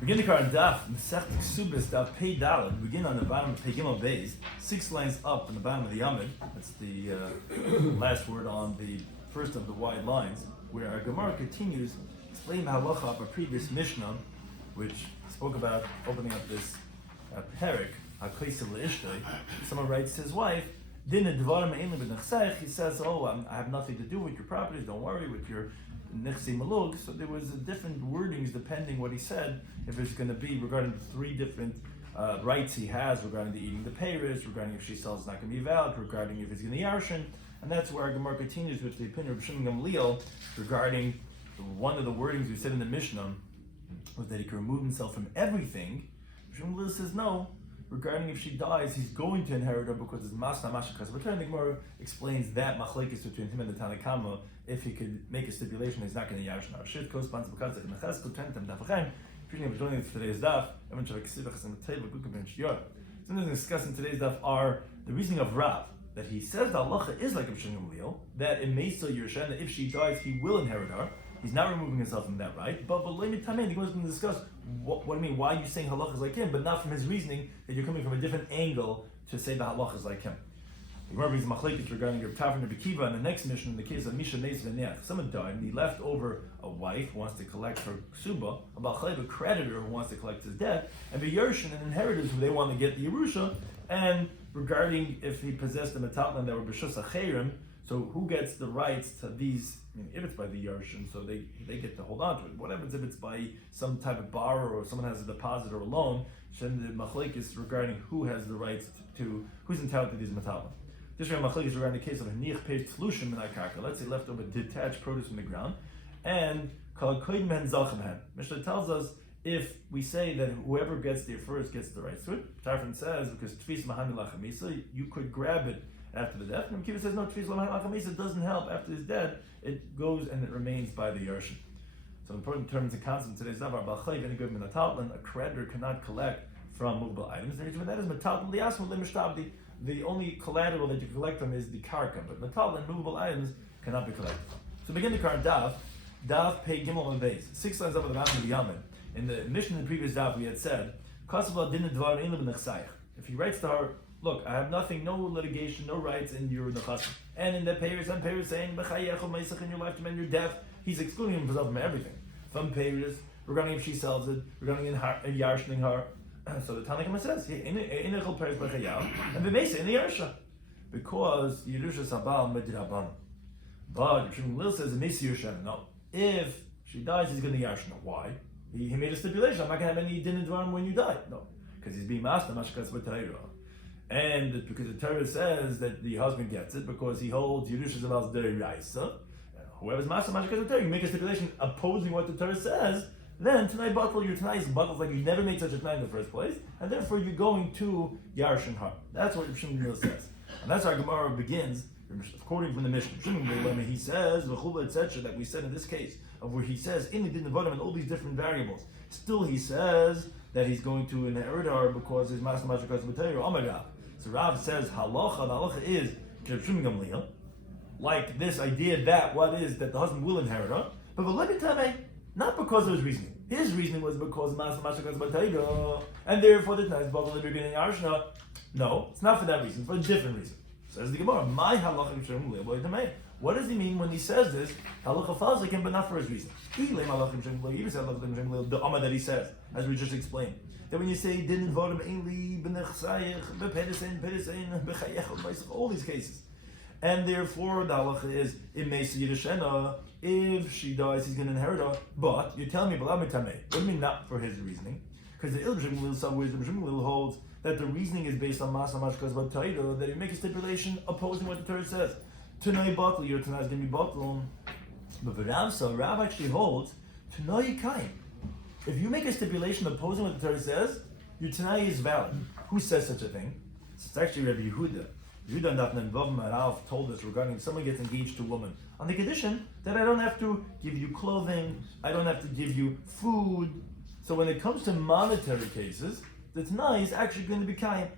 Begin the card Daf, Mesech Kesuvos Daf, Pei Daled. Begin on the bottom of Pei Gimel Beis, 6 lines up on the bottom of the Yomid. That's the last word on the first of the wide lines, where our Gemara continues explaining the halacha of a previous Mishnah, which spoke about opening up this parak, HaKosev Le'ishtoi. Someone writes to his wife, Din Dvarim Ein B'Nechseich. He says, I have nothing to do with your properties, don't worry, with your Nechsi Malug. So there was different wordings depending what he said, if it's going to be regarding the 3 different rights he has regarding the eating the peiros, regarding if she sells it's not going to be valid, regarding if it's going to yarshin. And that's where our Gemara continues with the opinion of Rabbi Shloimy Schwartzberg regarding one of the wordings we said in the Mishnah was that he can remove himself from everything. Rabbi Shloimy says no. Regarding if she dies, he's going to inherit her because it's masna mashakas. But the Gemara explains that machlekes between him and the Tanakama. If he could make a stipulation, he's not going to yarshin her. Shit corresponds because the Neches Kutentem Dafachem. If you're joining today's daf, everyone should have Kesuvos Daf. Shiur. Something to discuss in today's daf are the reasoning of Rav that he says the halacha is like Rabbi Shloimy Schwartzberg, that it may still Yerushan, that if she dies, he will inherit her. He's not removing himself from that right. But Lemid Tamei, the Gemara is going to discuss what I mean. Why are you saying halacha is like him, but not from his reasoning that you're coming from a different angle to say the halacha is like him. The Gemara brings machlekes regarding Reb Tavrin Reb Kiva in the next mission in the case of Misha Neis V'Neach. Someone died and he left over a wife who wants to collect her ksuba, a creditor who wants to collect his debt, and the Yershin and inheritors who they want to get the Yerusha. And regarding if he possessed the metatlan that were b'shus acherim, so who gets the rights to these? If it's by the Yershin, so they get to hold on to it. What happens if it's by some type of borrower or someone has a deposit or a loan? Shem the machlekes regarding who has the rights to who's entitled to these metatlan. This machlekes regarding the case of a niach peish tlushim in karka. Let's say leftover detached produce from the ground, and kol koid men zalchem. Mishnah tells us if we say that whoever gets there first gets the rights to it. Tarfon says because tfis mahami lachamisa, you could grab it after the death. And Kiva says no, tfis mahami lachamisa doesn't help after his death. It goes and it remains by the Yershin. So important terms and concepts in today's daf are balchayv any good metatlan. A creditor cannot collect from movable items. The reason for that is metatlan liasmu lemishtabdi. The only collateral that you can collect from is the karka, but metatlan movable items cannot be collected. So begin the card daf pei gimel and beis. 6 lines up at the bottom of the Yomid. In the mission in the previous daf we had said, if he writes to her, look, I have nothing, no litigation, no rights in your nechasim. And in the peiros, some peiros saying, in your lifetime and your death, he's excluding himself from everything. From peiros, regarding if she sells it, regarding in yarshining her. So the Tanakh says, and the Mesa in the Yarsha. Because Yerusha Sabal Medraban. But Shmuel says, Mesa Yerusha. No. If she dies, he's going to Yarsha. Why? He made a stipulation. I'm not going to have any din and dvarim when you die. No. Because he's being master, mashkas v'tayra. And because the Torah says that the husband gets it because he holds Yerusha Zabal's deraisa. Whoever's master, mashkas v'tayra, you make a stipulation opposing what the Torah says, then tonight bottle, your tonight is bottled like you never made such a tonight in the first place, and therefore you're going to Yarshin Har. That's what Shmuel says. And that's how Gemara begins, according from the Mishnah. Shmuel, he says, etc., that we said in this case, of where he says, in the din of and all these different variables. Still he says that he's going to inherit her because his master Mashaka's Matayra, oh my God. So Rav says, halacha, the halacha is, like this idea that what is that the husband will inherit her, but not because of his reasoning. His reasoning was because Master Mashaka's Batayga, and therefore the Tanais Baba the beginning Arshna. No, it's not for that reason, for a different reason. Says the Gemara, my halacha. What does he mean when he says this? Halacha follows like him, but not for his reason. He even said the Amma that he says, as we just explained. That when you say didn't vote all these cases. And therefore, the halacha is, if she dies, he's going to inherit her. But, you're telling me, what do you mean not for his reasoning? Because the Ilbshim some ways, the Ilbshim holds that the reasoning is based on Masa Mashkas Batayda, that you make a stipulation opposing what the Torah says. Tanai Batal, your Tanai is going to be Batal. But for Rav actually holds, Tanai Kaim. If you make a stipulation opposing what the Torah says, your Tanai is valid. Who says such a thing? It's actually Rabbi Yehuda. Yehuda and Dafnan Vav told us regarding if someone gets engaged to a woman on the condition that I don't have to give you clothing, I don't have to give you food. So when it comes to monetary cases, the Tanai is actually going to be Kaim.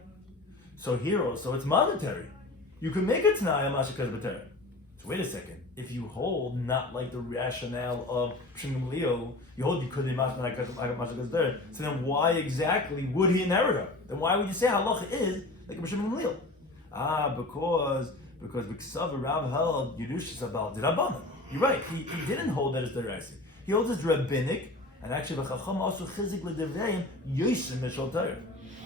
So here also it's monetary. You can make a Tanai on Mashaka's B'Terah. So wait a second. if you hold not like the rationale of Shimon Gamliel, you hold you could be masna like there. So then why exactly would he inherit her? Then why would you say halacha is like a Shimon Gamliel? Because B'Ksav Rav held Yerushas about D'Rabbanan. You're right. He didn't hold that as the Raisi. He holds as rabbinic, and actually B'Chacham also chizik l'Devrayim Yosim Mishal Torah.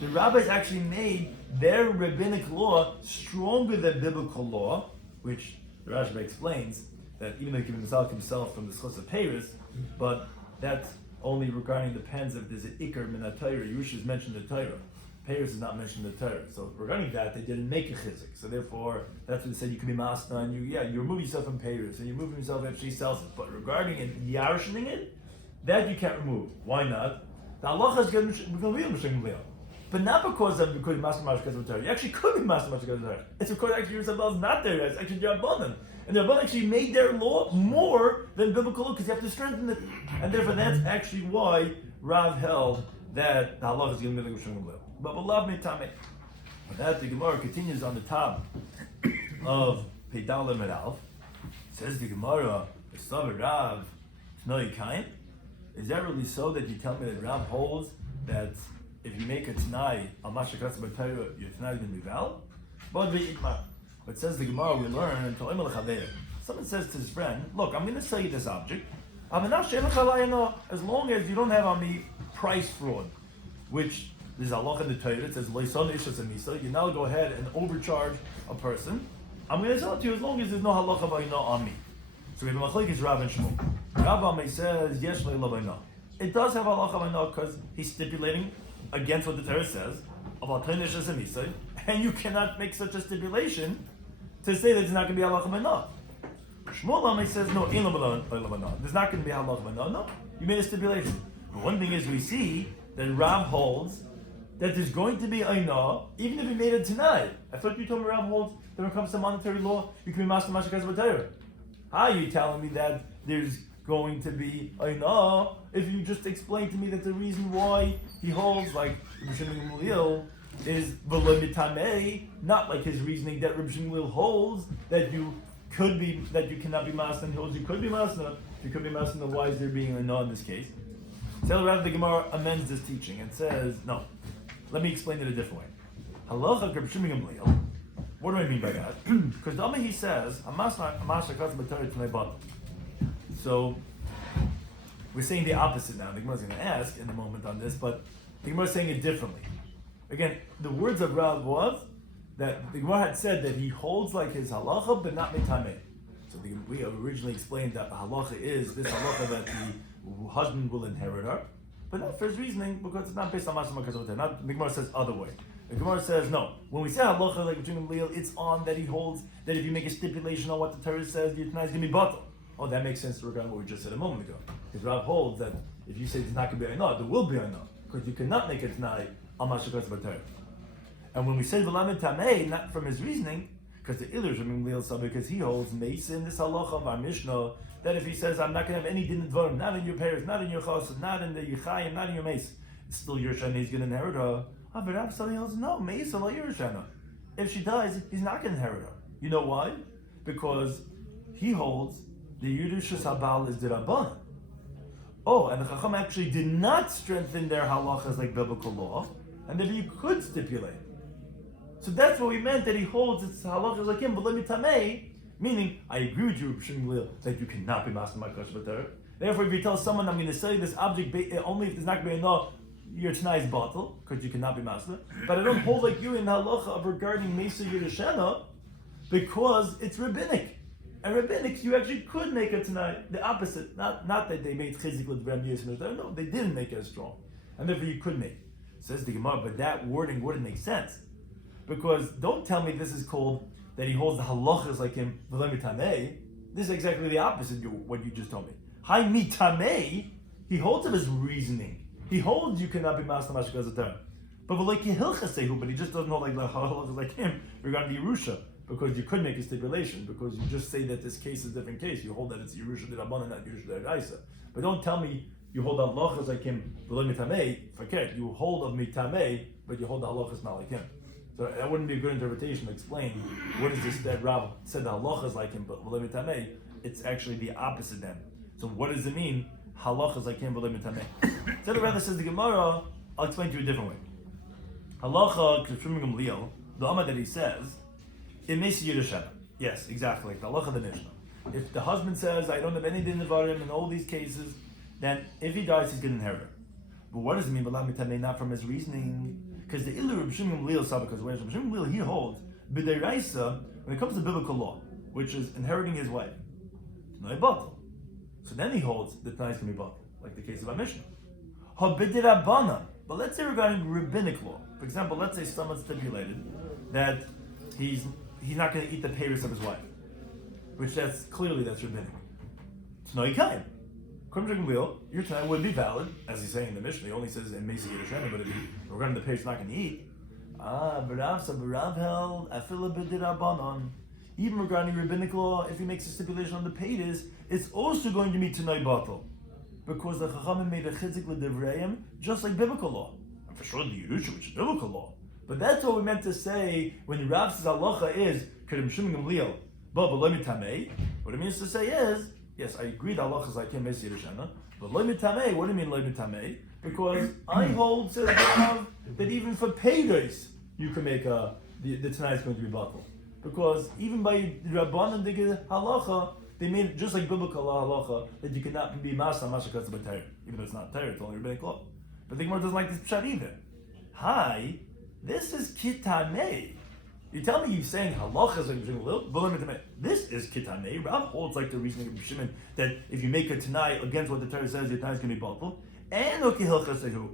The rabbis actually made their rabbinic law stronger than biblical law, which the Rashba explains that even though he can himself from the Schos of Paris, but that's only regarding depends if there's an Iker min Torah. Yerusha is mentioned in the Torah. Paris is not mentioned in the Torah. So regarding that, they didn't make a chizik. So therefore, that's what they said. You could be masna, and you remove yourself from Paris, and you remove yourself after she sells it. But regarding it, yarshening it, that you can't remove. Why not? The halacha is going to be Mishum. But not because of because of Torah. You actually could be master because of Torah. It's because actually Yerushalayim is not there. It's actually Rabbanan. And the Rabbanan actually made their law more than biblical law because you have to strengthen it. And therefore that's actually why Rav held that the halacha is going to be like Mishum. But love me tame. But that the Gemara continues on the top of Peidalim et Alf. Says the Gemara, Rav Shnoi Kain. Is that really so that you tell me that Rav holds that if you make a t'nai al mashakatz b'Torah, your t'nai is going to be valid? But says the Gemara, we learn someone says to his friend, look, I'm going to sell you this object. As long as you don't have on me price fraud, which there's a law in the Torah. It says you now go ahead and overcharge a person. I'm going to sell it to you as long as there's no halacha b'ayna on me. So we have a machlekes Rav and Shmuel. Rav Amei says yesh le'ila b'ayna. It does have halacha b'ayna because he's stipulating against what the Torah says about Torah and you cannot make such a stipulation to say that it's not going to be halacha b'ayna. Shmuel Amei says no, there's not going to be halacha b'ayna. No, you made a stipulation. But one thing is we see that Rav holds that there's going to be Aina, even if he made it tonight. I thought you told me Rav holds that when it comes to monetary law, you can be Master Mashakaz B'Torah. How are you telling me that there's going to be Aina if you just explained to me that the reason why he holds, like Rabbi Shloimy Schwartzberg, is V'lo Mitamei, not like his reasoning that Rabbi Shloimy Schwartzberg holds that you cannot be Master, and he holds you could be Master. If you could be Master, then why is there being Aina in this case? So rather the Gemara amends this teaching and says, no. Let me explain it a different way. Halacha Rabbi Shloimy Schwartzberg. What do I mean by that? Because Dama he says, so we're saying the opposite now. The Gemara is going to ask in a moment on this, but the Gemara is saying it differently. Again, the words of Rav was that the Gemara had said that he holds like his halacha, but not mitameh. So we originally explained that the halacha is this halacha that the husband will inherit her. But not for his reasoning, because it's not based on Masma Kazot. Not the Gemara says other way. The Gemara says no. When we say halacha like between Gamliel, it's on that he holds that if you make a stipulation on what the Torah says, your t'nai is going to be batal. Oh, that makes sense to regard what we just said a moment ago. Because Rav holds that if you say it's not going to be Ainah, there will be Ainah. Because you cannot make a t'nai al Mashakas B'Torah. And when we say V'lamed Tamei, not from his reasoning, because the Ilir Shemim Gamliel saw, because he holds Meisa in this halacha of our Mishnah, that if he says, I'm not going to have any din dvarim, not in your parents, not in your chos, not in the yichayim, not in your mace, it's still Yerushana, he's going to inherit her. But Rav Sali holds, no, Meisa la Yerushana. If she dies, he's not going to inherit her. You know why? Because he holds the Yerushas Habal is D'Rabbanan. Oh, and the Chacham actually did not strengthen their halachas like biblical law, and that you could stipulate. So that's what we meant, that he holds its halachas like him, but let me tamei. Meaning, I agree with you, Rabbi Shloimy Schwartzberg, that you cannot be master makash b'Torah. Therefore, if you tell someone, I'm going to sell you this object only if there's not going to be enough, your t'nai is bottle, because you cannot be master. But I don't hold like you in halacha of regarding Mesa Yerushana, because it's rabbinic. And rabbinic, you actually could make it tonight the opposite. Not that they made chizik with Ram Yisrael. No, they didn't make it as strong. And therefore, you could make it. Says the Gemara, but that wording wouldn't make sense. Because don't tell me this is called that he holds the halachas like him, v'lemi tamei. This is exactly the opposite of what you just told me. Hai mi tamei, he holds of his reasoning. He holds you cannot be master mashkazatah. But like Hilchasehu, but he just doesn't hold like the halachas like him regarding the Yerusha, because you could make a stipulation, because you just say that this case is a different case. You hold that it's Yerusha d'Rabbanan, not Yerusha d'Oraisa. But don't tell me you hold halachas like him, v'lemi tamei. Forget, you hold of mi tamei, but you hold the halachas not like him. So that wouldn't be a good interpretation to explain what is this that Rav said the halacha is like him, but v'lo mitamei, it's actually the opposite then. So what does it mean? Halacha is like him b'lo mitameh. So rather says the Gemara, I'll explain to you a different way. Halacha, the Amma that he says, it makes you Yerushalayim. Yes, exactly, like the halacha of the Mishnah. If the husband says, I don't have any din nevarim in all these cases, then if he dies, he's going to inherit it. But what does it mean, b'lo mitameh, not from his reasoning? Because the Ilu Rabbi Shloimy Schwartzberg, because Rabbi Shloimy Schwartzberg, he holds, b'deraisa, when it comes to biblical law, which is inheriting his wife, it's not a batal. So then he holds that tonight can be batal, like the case of our Mishnah. Ha-b'dirabbanan. But let's say regarding rabbinic law, for example, let's say someone stipulated that he's not going to eat the payers of his wife, which that's rabbinic. So no, he can't. According to Gamliel, your time would be valid, as he's saying in the Mishnah. He only says in Mesi Yerushalayim, but if regarding the payers not going to eat. B'Rav held afila b'dirabbanan. Even regarding rabbinic law, if he makes a stipulation on the payers, it's also going to be Tanai Batal. Because the Chachamim made a chitzik l'divrayim, just like biblical law. And for sure the Yerusha, which is biblical law. But that's what we meant to say when the Rav says halacha is Kedem Shum Gamliel, but b'lo mitameh. What it means to say is, yes, I agree that halacha is like him Mesi Yerushalayim, but lo mitameh, what do you mean lo mitameh? Because I hold, says Rav, that even for payers, you can make the Tanai is going to be batal. Because even by Rabbanan halacha, they made it just like biblical halacha that you cannot be masa mashakatz b'Torah, even though it's not Torah, it's only rabbinic law. But the Gemara doesn't like this pshat either. Hi, this is kitanei. You tell me you're saying halacha is like b'Shimon Lil, this is kitanei. Rav holds like the reasoning of Shimon that if you make a tanai against what the Torah says, your tanai is going to be batal. And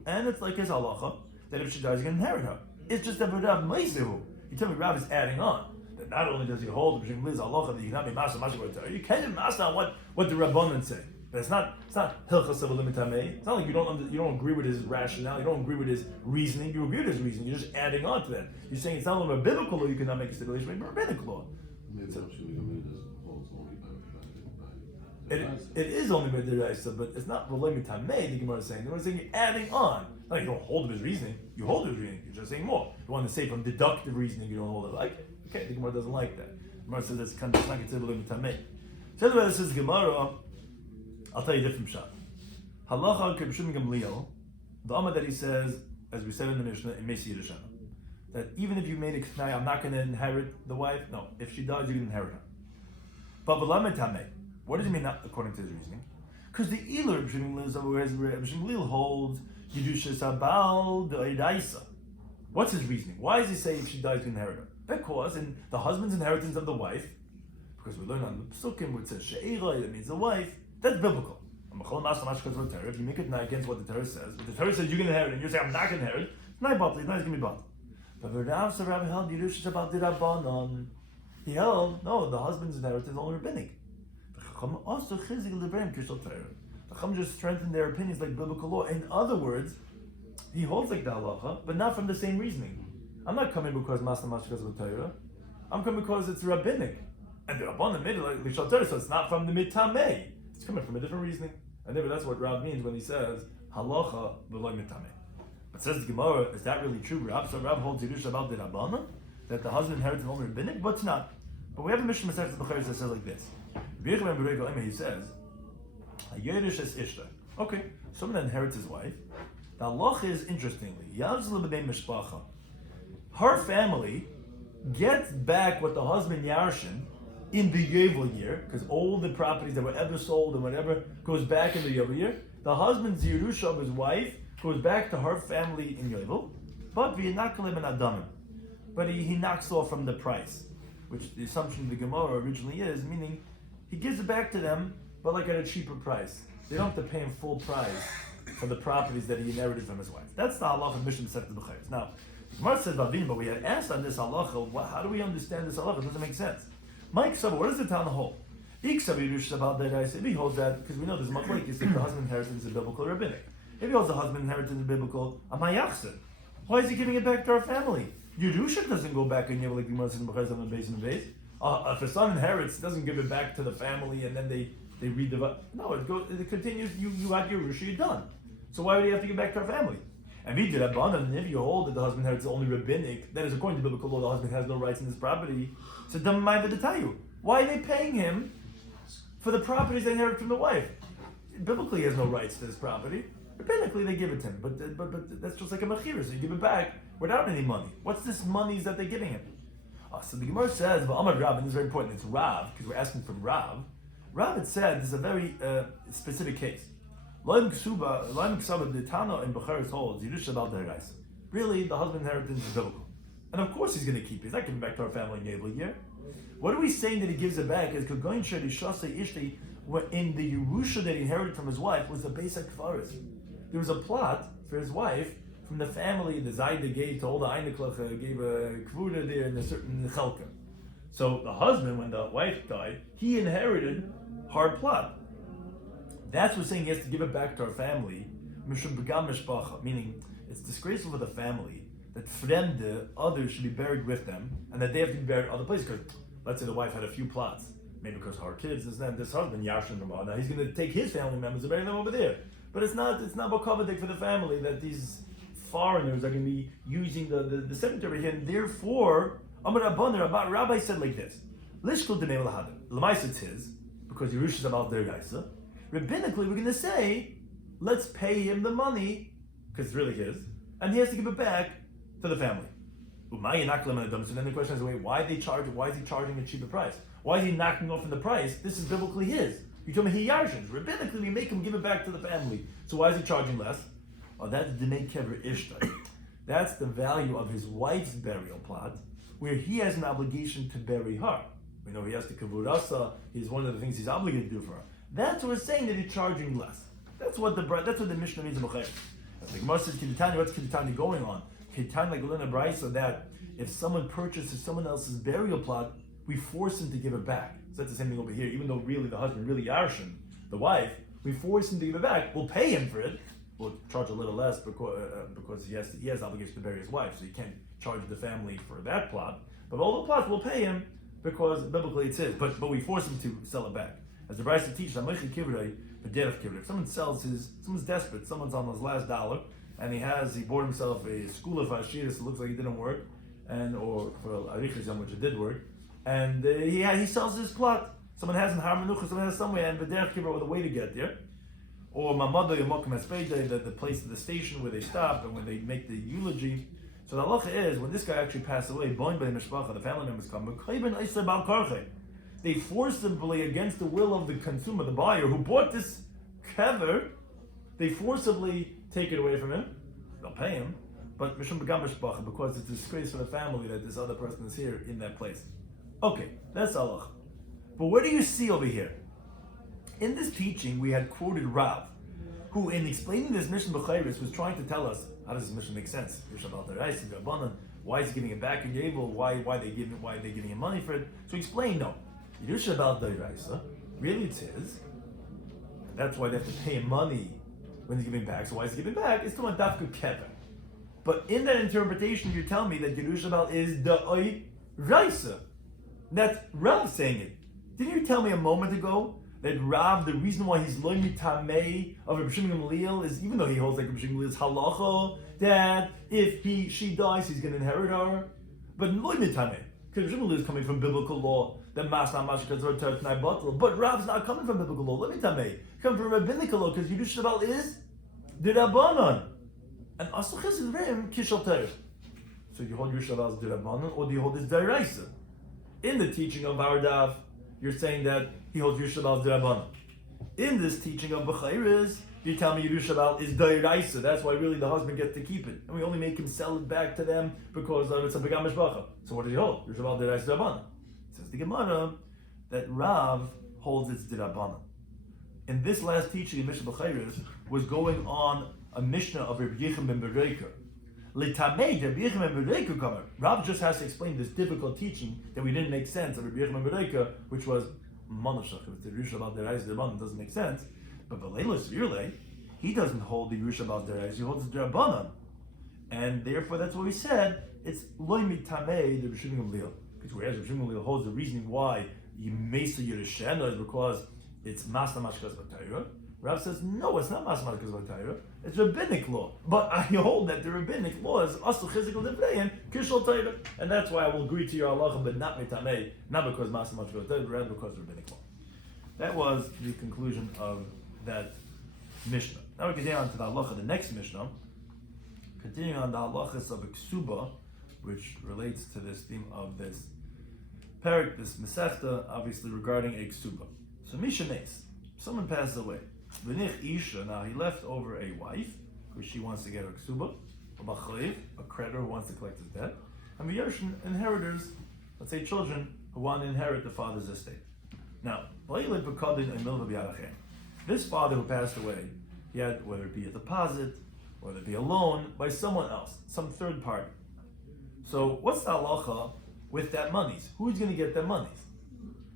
and it's like his halacha that if she dies, you're going to inherit her. It's just that Rav meisehu. You tell me Rav is adding on. Not only does he hold the B'Shim Liz halacha that you cannot be masa mashakot, you can't be masa on what the Rabbanan say. But it's not hilchas b'lo mitameh. It's not like you don't agree with his rationale, you don't agree with his reasoning. You agree with his reasoning. You're just adding on to that. You're saying it's not only a biblical law you cannot make a stipulation, but a rabbinic law. It is only by the Raisa, but it's not b'lo mitameh. The Gemara is saying. The Gemara is saying you're adding on. Like you don't hold of his reasoning. You hold of his reasoning. You're just saying more. You want to say from deductive reasoning, you don't hold it like. Okay, the Gemara doesn't like that. The Gemara says it's not considered b'lo mitameh. So the way this is Gemara, I'll tell you a different shot. Halacha k'b'shum Gamliel, the Amma that he says, as we said in the Mishnah, in Mesi Yerushalayim, that even if you made a k'nai, I'm not going to inherit the wife. No, if she dies, you can inherit her. But b'lo mitameh, what does he mean? Not according to his reasoning, because the Iler B'Shim holds Yedusha Sabal De'iraisa. What's his reasoning? Why does he say if she dies, you can inherit her? Because in the husband's inheritance of the wife, because we learn on the Psukim where it says She'ira, that means the wife, that's biblical. If you make it against what the Torah says, but the Torah says you can inherit, and you say I'm not going to inherit, it's not going to be bought. But Rav held Yerusha about Dirabbanan. He held, no, the husband's inheritance is only rabbinic. The Chacham just strengthened their opinions like biblical law. In other words, he holds like the halacha, but not from the same reasoning. I'm not coming because Masna Mashkas of the Torah. I'm coming because it's rabbinic. And the Rabbanan made it like Lishal Torah, so it's not from the mitameh. It's coming from a different reasoning. And maybe that's what Rav means when he says halacha v'lo mitameh. But says the Gemara, is that really true? Rav holds Yerusha about the Rabbanan, that the husband inherits only rabbinic, but it's not. But we have a Mishnah Masechet B'Charis that says like this. He says, Yerush es ishta. Okay, someone inherits his wife. The halacha is interestingly, Yavzla b'nei mishpacha. Her family gets back what the husband Yarshin in the Yovel year, because all the properties that were ever sold and whatever goes back in the Yovel year. The husband's Yerusha of his wife goes back to her family in Yovel, but v'yinakalim and adamim. But he knocks off from the price, which the assumption of the Gemara originally is, meaning he gives it back to them, but like at a cheaper price. They don't have to pay him full price for the properties that he inherited from his wife. That's the halacha of Mishnah Masechet B'Charis. Now, the Gemara says Bavin, but we had asked on this halacha, how do we understand this halacha? It doesn't make sense. Mike Saba, what does the town hold? If he holds that, because we know there's machlokes if the husband inheritance is biblical or rabbinic. If he holds the husband inheritance is biblical, amayachsid. Why is he giving it back to our family? Yerusha doesn't go back and give like the Gemara says in B'Charis on the base and the base. If a son inherits, doesn't give it back to the family and then they redivide. No, it continues. You had Yerusha, you're done. So why would he have to give back to our family? And we did Abbanan, and if you hold that the husband inherits only rabbinic, that is according to biblical law, the husband has no rights in this property. So why are they paying him for the properties they inherit from the wife. Biblically, he has no rights to this property. Rabbinically, they give it to him. But that's just like a mechira, so you give it back without any money. What's this money that they're giving him? So the Gemara says, Amar Rav, and this is very important, it's Rav, because we're asking from Rav. Rav had said, this is a very specific case. Really, the husband inheritance is biblical. And of course he's going to keep it. He's not giving back to our family in every year. What are we saying that he gives it back? Is in the Yerusha that he inherited from his wife was the basic kfaris. There was a plot for his wife from the family, the Zayda gave to all the Einiklach, gave a kvuda there in a certain chelka. So the husband, when the wife died, he inherited hard plot. That's what saying he has to give it back to our family, meaning it's disgraceful for the family that fremde, others should be buried with them, and that they have to be buried other places. Because let's say the wife had a few plots, maybe because her kids, this husband, Yashin Ramah, now he's going to take his family members and bury them over there. But it's not Bokavadik for the family that these foreigners are going to be using the cemetery here, and therefore, Rabbi said like this, Lishkul Demei Lahadar, Lamaisa it's his, because Yerush is about their Gaisa. Rabbinically, we're going to say, let's pay him the money, because it's really his, and he has to give it back to the family. So then the question is, wait, why is he charging a cheaper price? Why is he knocking off in the price? This is biblically his. You told me he yarshins. Rabbinically, we make him give it back to the family. So why is he charging less? Oh, that's Demei Kever Ishtar. That's the value of his wife's burial plot, where he has an obligation to bury her. We know he has to kavur asa. He's one of the things he's obligated to do for her. That's what we're saying, that he's charging less. That's what the Mishnah means in B'chayr. The Gemara says, Kidditani, what's Kidditani going on? Kidditani, like Lena Brisa, that if someone purchases someone else's burial plot, we force him to give it back. So that's the same thing over here. Even though really the husband, really Yarshin, the wife, we force him to give it back. We'll pay him for it. We'll charge a little less because he has obligation to bury his wife, so he can't charge the family for that plot. But all the plots we'll pay him because biblically it's his. But we force him to sell it back. As the Brisa teaches, if someone someone's desperate, someone's on his last dollar, and he bought himself a school of Ashiris, it looks like it didn't work, or for Arichizam, which it did work, and he sells his plot. Someone has in Har Menucha, someone has somewhere, and B'derech Kibbur with a way to get there. Or Mamado Yomokim Espede, the place of the station where they stop and when they make the eulogy. So the halacha is, when this guy actually passed away, the family members come, they forcibly, against the will of the consumer, the buyer who bought this kever, they forcibly take it away from him. They'll pay him, but because it's a disgrace for the family that this other person is here in that place. Okay, that's halacha. But what do you see over here? In this teaching, we had quoted Rav, who, in explaining this mission b'chayris, was trying to tell us how does this mission make sense. Why is he giving it back in Gable? Why are they giving him money for it? So he explained, no, Yerusha about Dairaisa, really it's his. That's why they have to pay him money when he's giving back. So why is he giving back? It's to a dafka kever. But in that interpretation, you're telling me that Yerusha about is Dairaisa. That's Rav saying it. Didn't you tell me a moment ago that Rav, the reason why he's loy mitamei of Rabbi Shloimy Schwartzberg is, even though he holds like Rabbi Shloimy Schwartzberg's halacha, that if she dies, he's going to inherit her, but loy mitamei, because Rabbi Shloimy Schwartzberg is coming from biblical law, that mas not mash because tnai batel, but Rav's not coming from biblical law, loy mitamei, coming from rabbinical law, because Yerush Shabbat is the Rabbanon, and Asuch is Rim Kishal Torah. So you hold Yerush Shabbat as the Rabbanon, or do you hold this Dairaisa? In the teaching of our Daf, you're saying that he holds Yerushalayim as D'Rabbanan. In this teaching of B'chayris, you tell me Yerushalayim is Dairaisa. That's why really the husband gets to keep it. And we only make him sell it back to them because it's a Begam Mishpacha. So what does he hold? Yerushalayim Dairaisa D'Rabbanan. Says the Gemara that Rav holds its D'Rabbanan. In this last teaching in Mishnah B'chayris was going on a Mishnah of Rabbi Yechim ben Bereika. Rav just has to explain this difficult teaching that we didn't make sense of Rabbi Yechim ben Bereika, which was Manashach. If the Yerusha about the Reis D'Rabbanan doesn't make sense, but B'leilas Yirlei, he doesn't hold the Yerusha about the Reis, he holds the D'Rabbanan, and therefore that's what we said. It's loy mitamei the Rabbi Shloimy Schwartzberg, because whereas Rabbi Shloimy Schwartzberg holds the reasoning why Yemesa Yerushena is because it's Masna Mashkas B'Torah. Rav says, no, it's not Masna Mashkas B'Torah. It's rabbinic law. But I hold that the rabbinic law is Asu Chizikal Devrein, Kishal Torah. And that's why I will agree to your halacha, but not mitamei, not because Masna Mashkas B'Torah, but rather because rabbinic law. that was the conclusion of that Mishnah. Now we continue on to the halacha, the next Mishnah, continuing on the halachas of a ksuba, which relates to this theme of this parak, this mesechta, obviously regarding a ksuba. So mishanes, someone passes away. V'nich isha, now he left over a wife, because she wants to get a ksuba, a creditor who wants to collect his debt, and v'yarshin, inheritors, let's say children who want to inherit the father's estate. Now, this father who passed away, he had, whether it be a deposit, whether it be a loan, by someone else, some third party. So what's the halacha with that monies? Who's going to get that monies?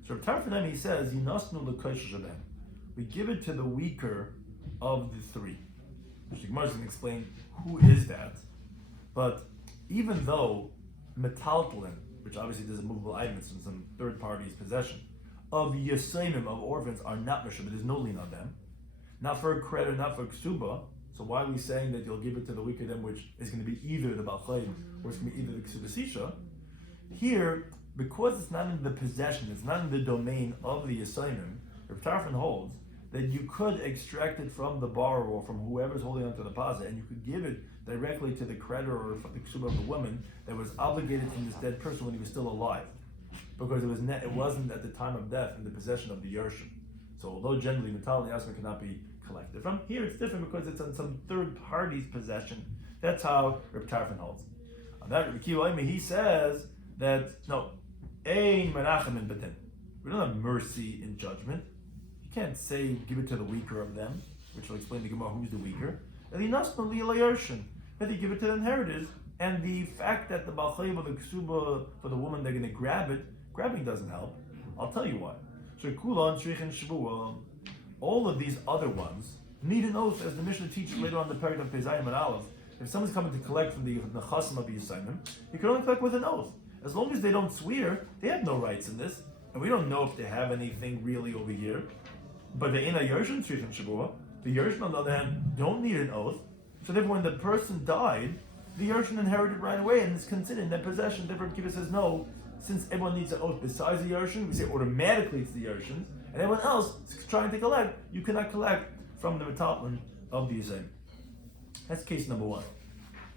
So Tarfanem, he says, we give it to the weaker of the three. Which the Gemara is going to explain who is that. But even though metaltalin, which obviously is a movable item, it's in some third party's possession, of yesayim, of orphans, are not mishum, there's no lien on them. Not for a creditor, not for a ksuba. So why are we saying that you'll give it to the weaker them, which is going to be either the balchayim or it's going to be either the ksubasisha? Here, because it's not in the possession, it's not in the domain of the yesayim, Reb Tarfon holds that you could extract it from the borrower or from whoever's holding onto the deposit, and you could give it directly to the creditor or the ksuba of the woman that was obligated from this dead person when he was still alive, because it wasn't at the time of death in the possession of the yarshim. So although generally metal yasmin cannot be collected from, here it's different because it's on some third party's possession. That's how Reb Tarfon holds. On that, Rabbi Shloimy, he says that no, ein menachem in bedin. We don't have mercy in judgment. You can't say give it to the weaker of them, which will explain to Gemara who's the weaker. And the nasma li'layarshim, that they give it to the inheritors. And the fact that the balchayim of the ksuba for the woman they're going to grab it, grabbing doesn't help. I'll tell you why. So kulan shrichen shvuah. All of these other ones need an oath, as the Mishnah teaches later on the period of Pezayim and Aleph. If someone's coming to collect from the Nechasim of Yisayim, you can only collect with an oath. As long as they don't swear, they have no rights in this. And we don't know if they have anything really over here. But the Ina Yershin Shrichen Shavua, the Yershin on the other hand don't need an oath. So therefore when the person died, the Yershin inherited right away and is considered in their possession. Therefore Kiva says no, since everyone needs an oath besides the Yershin, we say automatically it's the Yershin. And everyone else is trying to collect, you cannot collect from the metalman of the Yisayim. That's case number one.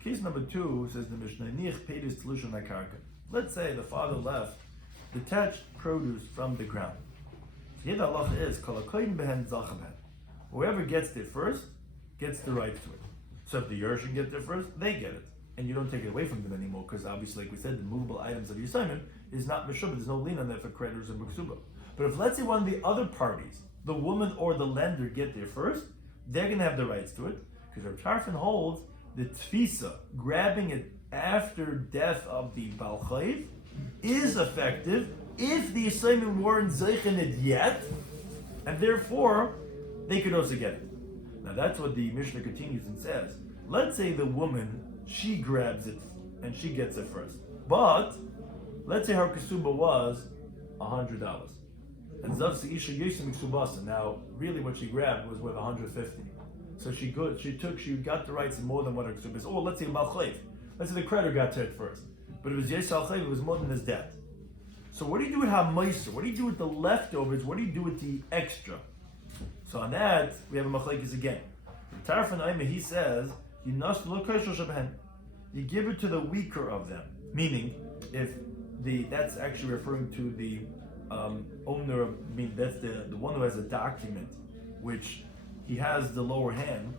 Case number two, says the Mishnah, let's say the father left detached produce from the ground. Here the halacha is, whoever gets there first, gets the right to it. So if the Yershin get there first, they get it. And you don't take it away from them anymore, because obviously, like we said, the movable items of Yisayim is not meshubah, there's no lien on that for creditors and muksuba. But if let's say one of the other parties, the woman or the lender, get there first, they're going to have the rights to it, because Reb Tarfon holds the tfisa, grabbing it after death of the balchayiv, is effective if the Yisayim weren't zeichen it yet, and therefore they could also get it. Now that's what the Mishnah continues and says. Let's say the woman, she grabs it and she gets it first, but let's say her kasuba was $100. And now, really, what she grabbed was worth 150. So she got the rights in more than what her ksuba is. Or let's say Balchayv. Let's say the creditor got to it first, but it was Yesal Chayv. It was more than his debt. So what do you do with Hamaiser? What do you do with the leftovers? What do you do with the extra? So on that we have a machlekes again. Tarfon Aimah, he says you give it to the weaker of them, meaning if that's actually referring to the owner of, that's the one who has a document, which he has the lower hand.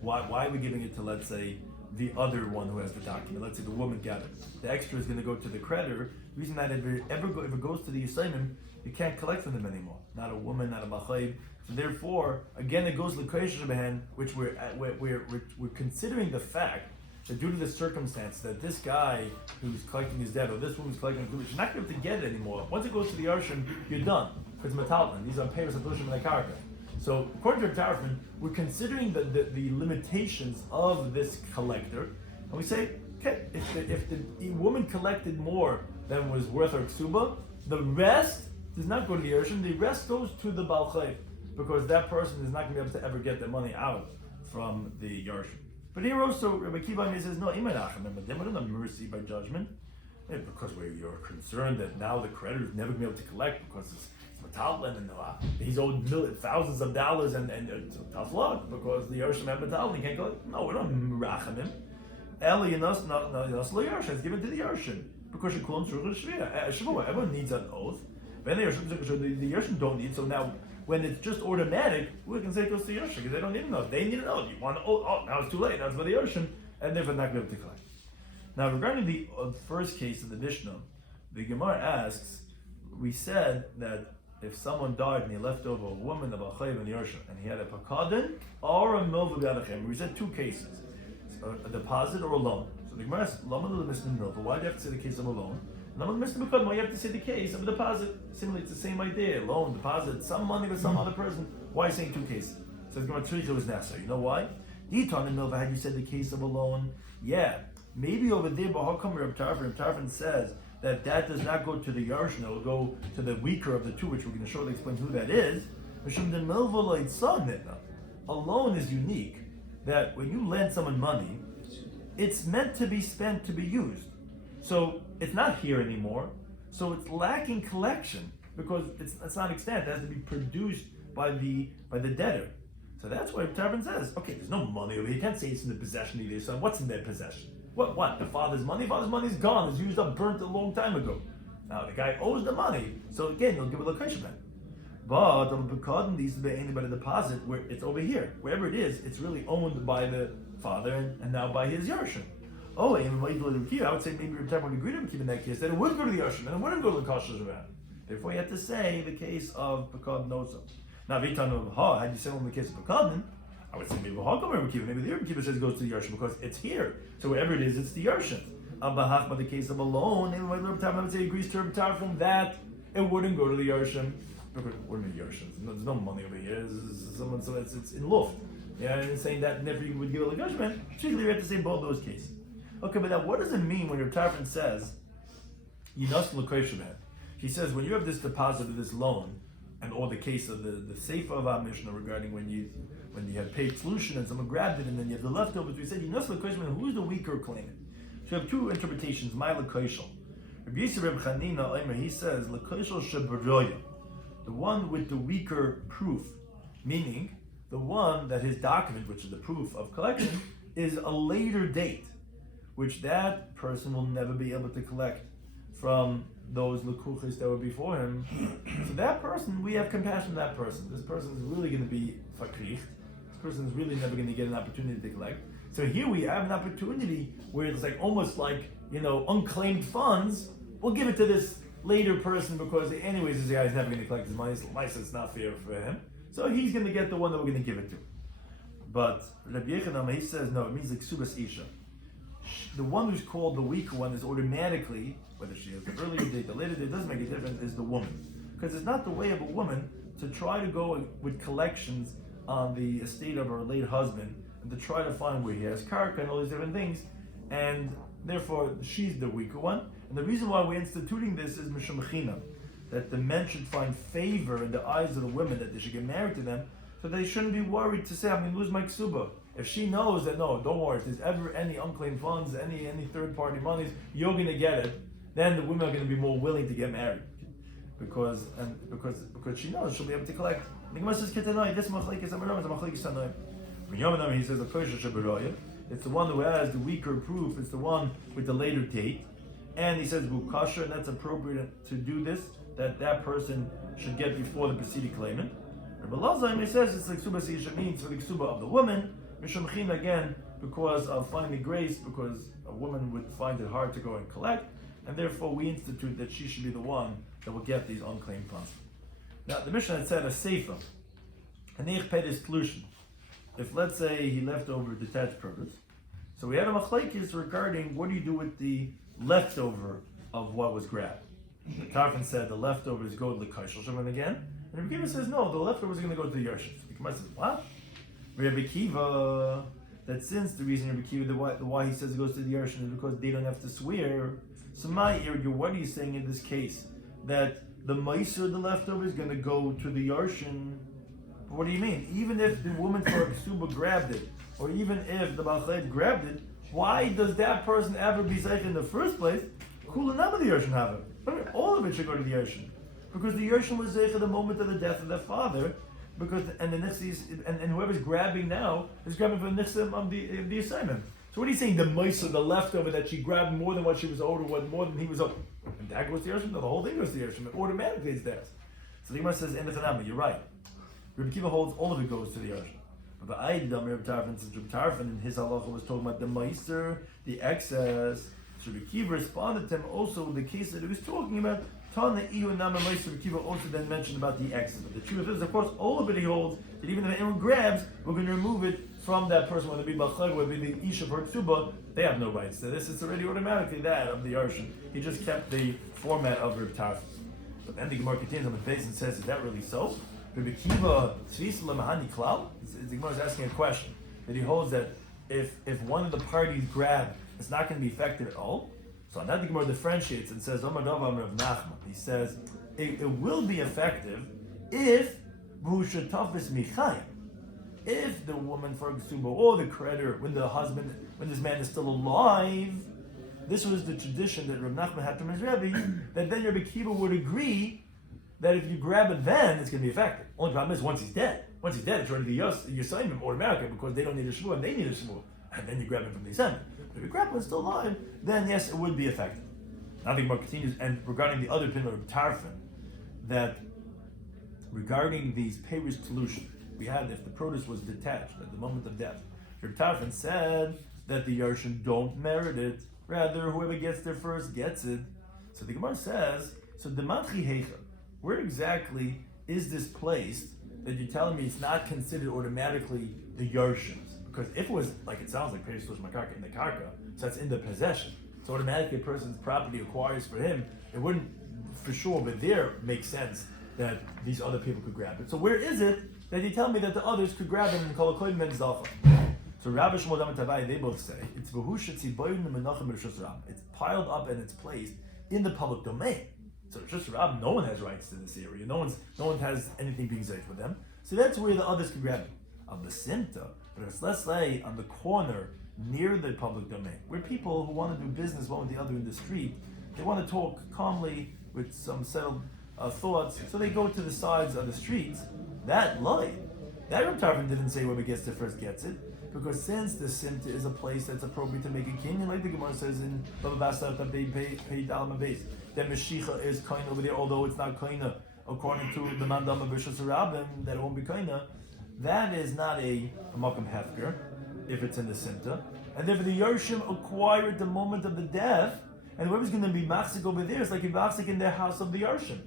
Why are we giving it to, let's say, the other one who has the document? Let's say the woman got it. The extra is going to go to the creditor. The reason that if it goes to the Yisayim, you can't collect from them anymore. Not a woman, not a bachayib. So therefore, again, it goes to the Kreishabahan, which we're considering the fact that due to the circumstance that this guy who's collecting his debt or this woman's collecting his debt, you're not going to be able to get it anymore. Once it goes to the Yarshim, you're done. Because metalman, these are payers of Lushim and Akarka. So according to Tarfon, we're considering the limitations of this collector, and we say, okay, if the woman collected more than was worth her ksuba, the rest does not go to the Yarshim, the rest goes to the Balchayv, because that person is not going to be able to ever get their money out from the Yarshim. But here also, Rabbi Kiva says, no, we don't have mercy by judgment, because you're concerned that now the creditor is never going to be able to collect because it's metalin, and he's owed thousands of dollars, and tough luck because the Yarshim have metalin. He can't go. No, we don't racham him. Eli Yanos Yarshim is given to the Yarshim because Shekulam Shulchan Shvua. Everyone needs an oath. Then the Yarshim don't need. So now, when it's just automatic, we can say it goes to the Yarshim because they don't need an oath. They need an oath. You want an oath? Oh, now it's too late. Now it's for the Yarshim, and therefore not going to be able to collect. Now, regarding the first case of the Mishnah, the Gemara asks, we said that if someone died and he left over a woman of a chayiv and Yersha, and he had a pakadin or a milva b'adachem, we said two cases, a deposit or a loan. So the Gemara asks, Lama the Mishnah milva, why do you have to say the case of a loan? Lama the Mishnah pakadin, why do you have to say the case of a deposit? Similarly, it's the same idea, loan, deposit, some money with some other person. Why are you saying two cases? So the Gemara Tzricha was necessary. You know why? Ditan and milva, had you said the case of a loan? Yeah. Maybe over there, but how come Reb Tarfon says that does not go to the Yarshin, it will go to the weaker of the two, which we're going to shortly explain who that is. A loan is unique, that when you lend someone money, it's meant to be spent to be used. So it's not here anymore, so it's lacking collection, because it's not extant, it has to be produced by the debtor. So that's why Tarfon says, okay, there's no money over here, you can't say it's in the possession of either son. What's in their possession? What? The father's money? Father's money is gone. It's used up, burnt a long time ago. Now the guy owes the money, so again he'll give a location back. But the Bekadin needs to be anybody deposit where it's over here, wherever it is, it's really owned by the father and now by his Yarshim. Oh, and I would say maybe Reb Tarfon would agree to Kiv in that case that it would go to the Yarshim and it wouldn't go to the Kashas around. Therefore, you have to say the case of Bekadin also. Now, Vitan of Ha, had you said in the case of Bekadin, I would say maybe maybe the Rebbe Kiva says it goes to the Yarshim because it's here. So wherever it is, it's the Yarshim. Abahach, by the case of a loan, I would say agrees to Rebbe Tarfon that it wouldn't go to the Yarshim because it wouldn't be Yarshim. There's no money over here. So it's in luft. Yeah, and saying that never you would give a legashment. Particularly, we have to say both those cases. Okay, but now what does it mean when Rebbe Tarfon says Yinas l'koishavet? He says when you have this deposit of this loan, and or the case of the Sefer of our Mishnah regarding when you had paid solution and someone grabbed it and then you have the leftovers, we said, who's the weaker claimant? So we have two interpretations, my L'Koishel. Rabbi Yisrael Reb Chanina, he says, L'Koishel Shebaroya, the one with the weaker proof, meaning the one that his document, which is the proof of collection, is a later date, which that person will never be able to collect from those lekuchas that were before him. So that person, we have compassion on that person. This person is really going to be fakrich. This person is really never going to get an opportunity to collect. So here we have an opportunity where it's like almost like, unclaimed funds. We'll give it to this later person because anyways, this guy's never going to collect his money. It's not fair for him. So he's going to get the one that we're going to give it to. But Rabbi Yechonam, he says, no, it means the Kesuvos Isha. The one who's called the weaker one is automatically, whether she has the earlier date, the later date, doesn't make a difference, is the woman. Because it's not the way of a woman to try to go with collections on the estate of her late husband and to try to find where he has karka and all these different things, and therefore she's the weaker one. And the reason why we're instituting this is mishum chinam, that the men should find favor in the eyes of the women, that they should get married to them, so they shouldn't be worried to say, I'm going to lose my ksuba. If she knows that, no, don't worry, if there's ever any unclaimed funds, any third-party monies, you're going to get it, then the women are going to be more willing to get married. Because she knows she'll be able to collect. The Gemara says, this machlekes amaram is a machlekes tanoim. When Yomanam, he says, it's the one who has the weaker proof, it's the one with the later date. And he says, Bukasha, and that's appropriate to do this, that person should get before the preceding claimant. Rabbi Lazar, he says, it's like Kesuvos Isha means for the ksuba of the woman, Mishum Chin again, because of finding grace, because a woman would find it hard to go and collect, and therefore we institute that she should be the one that will get these unclaimed funds. Now, the Mishnah had said a sefer, Hanich paid his pollution. If, let's say, he left over detached produce, so we had a machlekes regarding what do you do with the leftover of what was grabbed. The Tarfon said the leftovers go to the Kaishal Shaman again, and Rabbi Kiva says no, the leftovers are going to go to the Yarshim. So the Gemara says, what? Rabbi Kiva, that since the reason Rabbi Kiva, the why he says it goes to the Yarshim is because they don't have to swear. So my ear, what are you saying in this case? That the Meiser, the leftover, is going to go to the Yarshim? But what do you mean? Even if the woman for a Ksuba grabbed it, or even if the Balchayt grabbed it, why does that person ever be Zeich in the first place? Kula none of the Yarshim have it. All of it should go to the Yarshim. because the Yerushin was there for the moment of the death of their father, because and the Nichsis and whoever's grabbing now is grabbing for the Nichsim of the assignment. So what are you saying? The Maisa, the leftover that she grabbed more than what she was owed, or what more than he was owed. And that goes to Yerushin? No, the whole thing goes to Yerushin. Automatically it's theirs. So the Gemara says, you're right. Rabbi Kiva holds all of it goes to the Yerushin. But I done Rabbi Tarfon, since Rabbi Tarfon in his halacha was talking about the Meister, the excess. So Rabbi Kiva responded to him also with the case that he was talking about. Tana Iyu and Nama Meister. Rabbi Kiva also then mentioned about the excess. But the truth is, of course, all of it he holds that even if anyone grabs, we're going to remove it from that person, whether it be Bachag, whether it be the Isha or Tzuba, they have no rights to this. It's already automatically that of the Yerushin. He just kept the format of Rabbi Tarfon. But then the Gemara continues on the base and says, is that really so? Rabbi Kiva Tzvis Lemahani Klau? The Gemara is asking a question. That he holds that if one of the parties grab, it's not going to be effective at all. So now the Gemara differentiates and says, Omar Dov Amar of Nachman. He says, it will be effective if B'hushatafis Michayim. If the woman, for example, or the creditor, when this man is still alive, this was the tradition that Rav Nachman had from his Rebbe, that then Rabbi Kiva would agree that if you grab it then, it's going to be effective. Only problem is once he's dead. Once he's dead, it's already the assignment automatically because they don't need a shmur and they need a shmur. And then you grab it from the assignment. But if you grab it when it's still alive, then yes, it would be effective. Now the Gemara continues, and regarding the other opinion of Tarfon, that regarding these peiros solution, we had if the produce was detached at the moment of death. Rabbi Tarfon said that the Yerushin don't merit it. Rather, whoever gets there first gets it. So the Gemara says, so the Matchi Heicha, where exactly is this placed that you're telling me it's not considered automatically the Yerushin's? Because if it was, like it sounds like Peiros Makarka in the Karka, so that's in the possession. So automatically a person's property acquires for him, it wouldn't for sure, but there makes sense that these other people could grab it. So where is it that you tell me that the others could grab it and call a Kohen Ben Zalfa? So Rabbi Shloimy Schwartzberg, they both say it's piled up and it's placed in the public domain. So just Rab, no one has rights to this area. No one has anything being safe with them. So that's where the others can grab it. Of the Simta, but it's let's say on the corner near the public domain, where people who want to do business one with the other in the street, they want to talk calmly with some settled thoughts, so they go to the sides of the streets. That Rabbi Tarfon didn't say whoever gets there first gets it, because since the Simta is a place that's appropriate to make a king, and like the Gemara says in Baba Basa that they pay Dalma base, that Meshicha is kind over there, although it's not kinda according to the Mandam of Bishas Rabbim, that it won't be kinda. That is not a Makam Hefker if it's in the Simta, and therefore the Yerushin acquire at the moment of the death, and whoever's going to be machzik over there is like a machzik in their house of the Yerushin.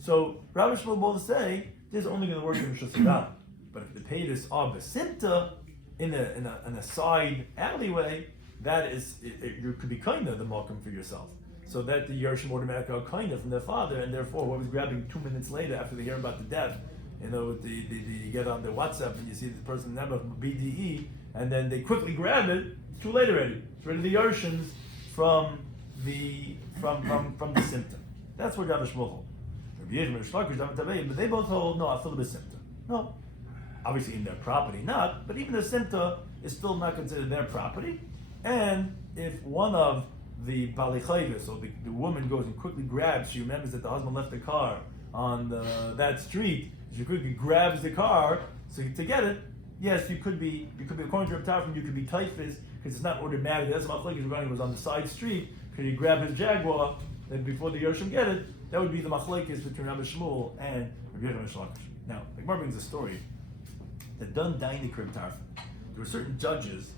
So Rabbi Shlomo both say this is only going to work in Rishus Rabbim, but if the peiros are besimta in a side alleyway, that is you could be kinda the malkum for yourself. So that the Yerushin automatically are kinda from their father, and therefore whoever's grabbing 2 minutes later after they hear about the death, you get on the WhatsApp and you see the person number from BDE, and then they quickly grab it. It's too late already. It's already the Yerushin from the symptom. That's what Rabbi Shmuel. But they both hold no, I feel the symptom. No, obviously in their property, not. But even the symptom is still not considered their property. And if one of the balichayvis, or the woman goes and quickly grabs, she remembers that the husband left the car on that street. She quickly grabs the car, so to get it, yes, you could be according to Rabbi Tarfon, you could be typhus because it's not automatic. That's what Machlekes regarding was on the side street. Could he grab his Jaguar? Then before the Yerushin get it, that would be the Machlekes between Rabbi Shmuel and Rabbi Shloimy. Now, the Gemara brings a story that done Dainik Rabbi Tarfon. There were certain judges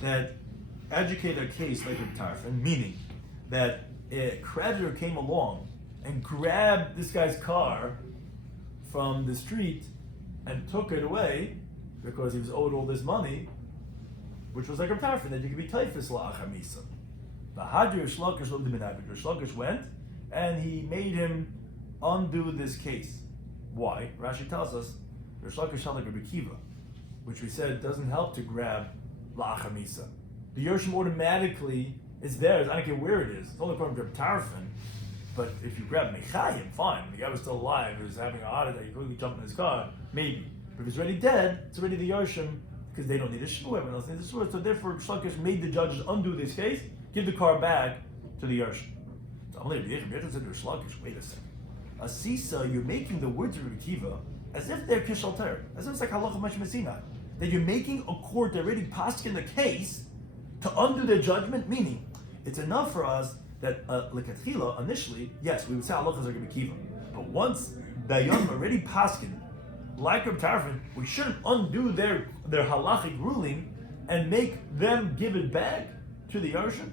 that adjudicate a case like Rabbi Tarfon, meaning that a creditor came along and grabbed this guy's car from the street and took it away because he was owed all this money, which was like a tarfin that you could be typhus la'achamisa. The Hadri Shlokish lived in Abid. Shlokish went and he made him undo this case. Why? Rashi tells us Shlokish held like Rabbi Kiva, which we said doesn't help to grab la'achamisa. The Yerushin automatically is theirs. I don't care where it is. It's only according to Rabbi Tarfon. But if you grab Mechayim, fine. The guy was still alive, he was having a heart attack, he quickly jumped in his car, maybe. But if he's already dead, it's already the Yerushin, because they don't need a shmur, everyone else needs a shmur. So therefore, Shlokish made the judges undo this case, give the car back to the Yerushin. So I'm like, Shlokish, wait a second. a sisa, you're making the words of Rabbi Kiva as if they're kishal ter, as if it's like halacha mashmasina, that you're making a court that already passed in the case to undo their judgment. Meaning, it's enough for us that lekatchila initially, yes, we would say halachas are Rabbi Kiva, but once dayan already paskin, like Rabbi Tarfon, we shouldn't undo their halachic ruling and make them give it back to the Yarshan.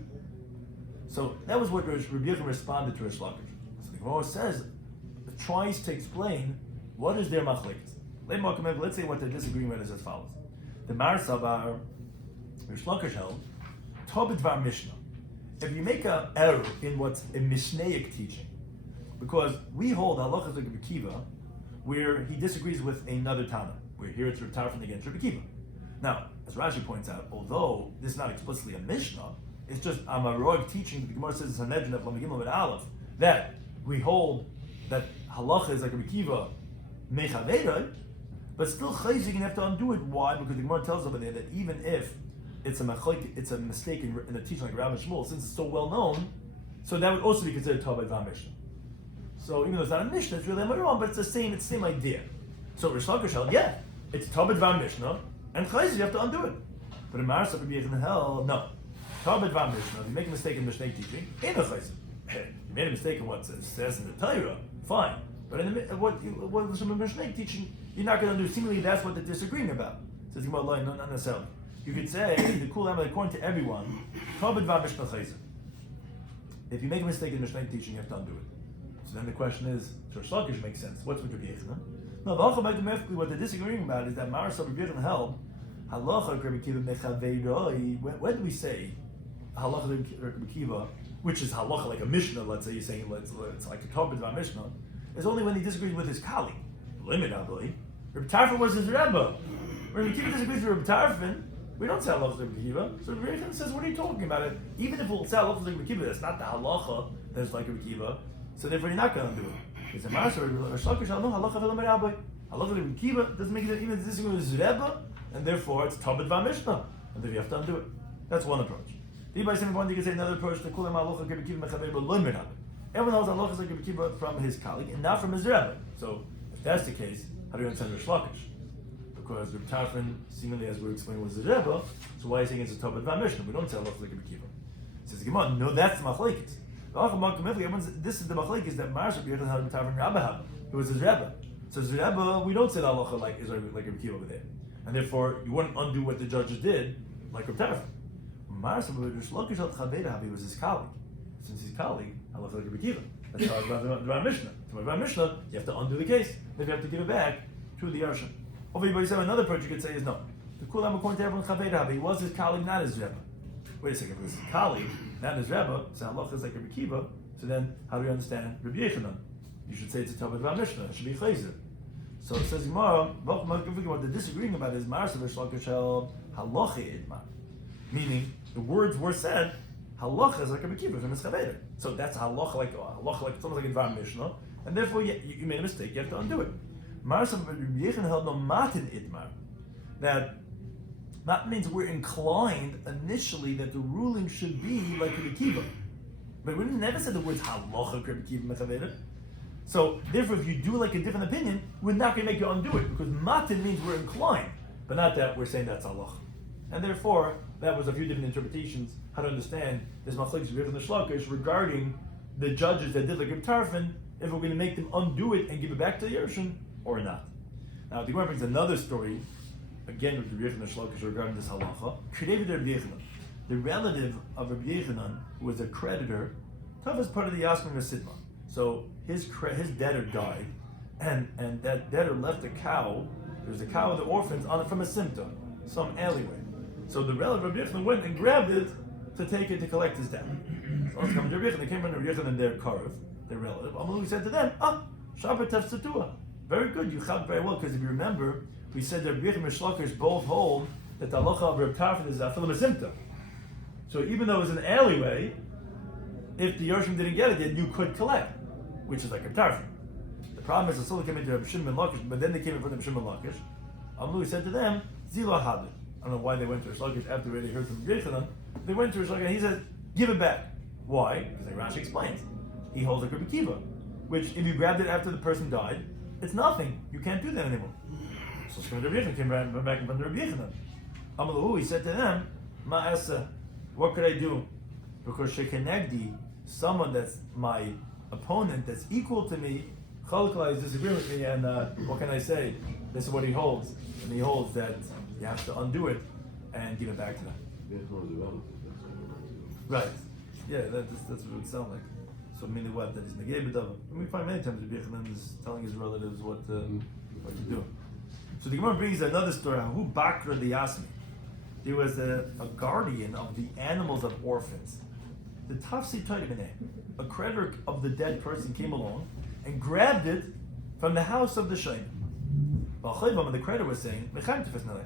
So that was what Rabbi Yochanan responded to Rish Lakish. So the Gemara says, it tries to explain what is their machlekes. Let's say what their disagreement is as follows. The Mar Savar, Rish Lakish held, Tobit Var Mishnah. If you make an error in what's a Mishnaic teaching, because we hold halachas like Rabbi Kiva, where he disagrees with another Tana, where here it's Rabbi Tarfon against Rabbi Kiva. Now, as Rashi points out, although this is not explicitly a Mishnah, it's just a Maroig teaching that the Gemara says in Sanhedrin of Lamagimel with Aleph, that we hold that halacha is like Rabbi Kiva mechaveirah, but still chayzik, you have to undo it. Why? Because the Gemara tells over there that even if it's a mistake in a teaching like Rabbi Shmuel, since it's so well known, so that would also be considered Tobit Var Mishnah. So even though it's not a Mishnah, it's really a Maroig, but it's the same idea. So Rish Lakish held, yeah, it's Tobit Var Mishnah, and chayzik, you have to undo it. But in Marsa Rabbi Yochanan held, no. Tobit Var Mishnah, if you make a mistake in Mishnah teaching, ain't a chayzik. You made a mistake in what it says in the Torah, fine. But in what from a Mishnah teaching, you're not going to do. Seemingly, that's what they're disagreeing about. Says Gemara, not necessarily. You could say the cool according to everyone, Tobit Var Mishnah chayzik. If you make a mistake in Mishnah teaching, you have to undo it. So then the question is, Rish Lakish makes sense. What's with Rabbi Yochanan? No, what they're disagreeing about is that Marsa Rabbi Yochanan held halacha Rabbi Kiva mechaveiroi. When do we say halacha Rabbi Kiva, which is halacha like a Mishnah? Let's say you're saying it's like a Tobit Var Mishnah. Is only when he disagrees with his colleague. Limit, I believe. Rabbi Tarfon was his Rebbe. When Rabbi Kiva disagrees with Rabbi Tarfon, we don't say halacha Rabbi Kiva. So Rabbi Yochanan says, what are you talking about? It even if we'll say halacha Rabbi Kiva, that's not the halacha that's like Rabbi Kiva. So therefore, you're not going to do it. It's a master. Rish Lakish no halacha v'lo merabbai. Halacha Rabbi Kiva doesn't make it even disagreeing with his Rebbe, and therefore it's Tobit Var Mishnah, and then you have to undo it. That's one approach. The by saying one, you can say another approach to kulam halacha Rabbi Kiva mechaveir lo merabbai. Everyone knows halacha like Rabbi Kiva from his colleague and not from his Rebbe. So if that's the case, how do you understand Rish Lakish? Because Rabbi Tarfon, seemingly as we explained, was his Rebbe. So why are you saying it's a Tobit Var Mishnah? We don't say halacha like Rabbi Kiva. Says Gemara, no, that's the machlekes. This is the machlekes that Mars Rabbi Yochanan had Rabbi Tarfon Rabbi Haba. It was his Rebbe. So his Rebbe, we don't say the halacha like Rabbi Kiva over there, and therefore you wouldn't undo what the judges did like Rabbi Tarfon. Mars Rabbi Shlokish had Chaveda Habi was his colleague. Since his colleague, halacha like Rabbi Kiva. That's how it's about the Mishnah. So by Mishnah, you have to undo the case. Then you have to give it back to the Yarshan. Everybody said another approach you could say is no. The Kulam according to everyone Chaveda Habi, he was his colleague, not his Rebbe. Wait a second, if it was his colleague, not his Rebbe, so halacha is like Rabbi Kiva, so then how do you understand Rabbi Yochanan? You should say it's a Tobit Var Mishnah, it should be chayzer. So it says Gemara, what they're disagreeing about is Marsa Rish Lakish halacha idma. Meaning, the words were said, halacha is like Rabbi Kiva from his Chaveda. So that's halacha like it's almost like a Var Mishnah, and therefore you made a mistake, you have to undo it. Marsa Rabbi Yochanan held no matin idmar. That means we're inclined initially that the ruling should be like Rabbi Kiva. But we never said the words halacha Rabbi Kiva mechaveda. So therefore, if you do like a different opinion, we're not going to make you undo it, because matin means we're inclined, but not that we're saying that's halacha. And therefore, that was a few different interpretations how to understand this machlekes Rabbi Shloimy Schwartzberg regarding the judges that did like Rabbi Tarfon, if we're going to make them undo it and give it back to the Yerushim or not. Now the Gemara brings another story. Again, with Rabbi Shloimy Schwartzberg regarding this halacha, the relative of Rabbi Yochanan, who was a creditor, Tav is part of the Yasmin Rasidma. So his debtor died, and that debtor left a cow. There was a cow of the orphans on it from a simta, some alleyway. So the relative of Rabbi Yochanan went and grabbed it to take it to collect his debt. So let's come to Rabbi Yochanan. They came from Rabbi Yochanan and their karv, their relative. Amalu said to them, Shabbat Tefsatua. Very good, you chab very well, because if you remember, we said that Rabbi Yochanan and Shlokish both hold that the halacha of Rabbi Tarfon is afilim asimta. So even though it was an alleyway, if the Yerushim didn't get it yet, you could collect, which is like Rabbi Tarfon. The problem is the Sula came into Rabbi Shimon Lakish, but then they came in front of Shimon Lakish. Amlu said to them, Zila Hadid. I don't know why they went to Shlokish after they heard from Rabbi Yochanan. They went to Shlokish and he said, give it back. Why? Because like Rashi explains. He holds like Rabbi Kiva. which if you grabbed it after the person died, it's nothing. You can't do that anymore. So Rabbi Yochanan came back in front of Rabbi Yochanan. Amalahu, he said to them, Ma'asa, what could I do? Because Shekenegdi, someone that's my opponent, that's equal to me, Chalkala is disagreeing with me, and what can I say? This is what he holds. And he holds that you have to undo it and give it back to them. Right. Yeah, that's what it would sound like. So meaning what? That he's negated of. We find many times Rabbi Yochanan is telling his relatives what to do. So the Gemara brings another story. Who Bakra the Yasmi? There was a guardian of the animals of orphans. The Tafsi Toidimene, a creditor of the dead person, came along and grabbed it from the house of the Shayn. The creditor was saying,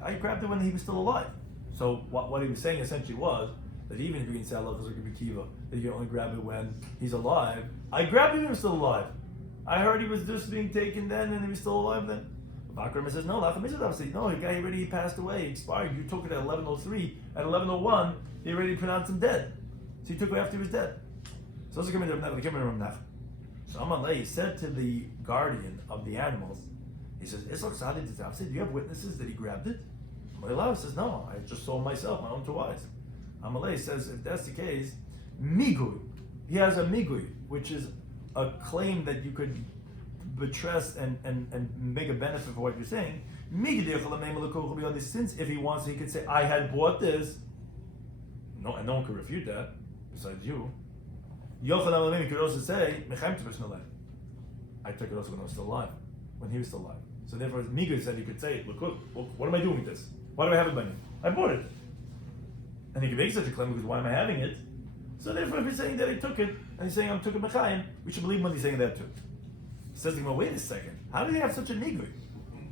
I grabbed it when he was still alive. So what he was saying essentially was that even if you can say Allah Kiva, that you only grab it when he's alive. I grabbed it when he was still alive. I heard he was just being taken then and he was still alive then. Bakram says, no, the guy already passed away, expired. You took it at 11:03. At 11:01, they already pronounced him dead. So he took it after he was dead. So Amalei said to the guardian of the animals, he says, do you have witnesses that he grabbed it? Amalei says, no, I just saw myself, my own two eyes. Amalei says, if that's the case, migui. He has a migui, which is a claim that you could buttress and make a benefit for what you're saying. Since if he wants, he could say, I had bought this. No, and no one could refute that, besides you. Yochanan could also say, I took it also when I was still alive, when he was still alive. So therefore, Migu said he could say, look, what am I doing with this? Why do I have it by me? I bought it. And he could make such a claim because why am I having it? So therefore, if he's saying that he took it, and he's saying I'm took it Mechayim, we should believe him when he's saying that too. He says to him, well, wait a second, how do they have such a Migu?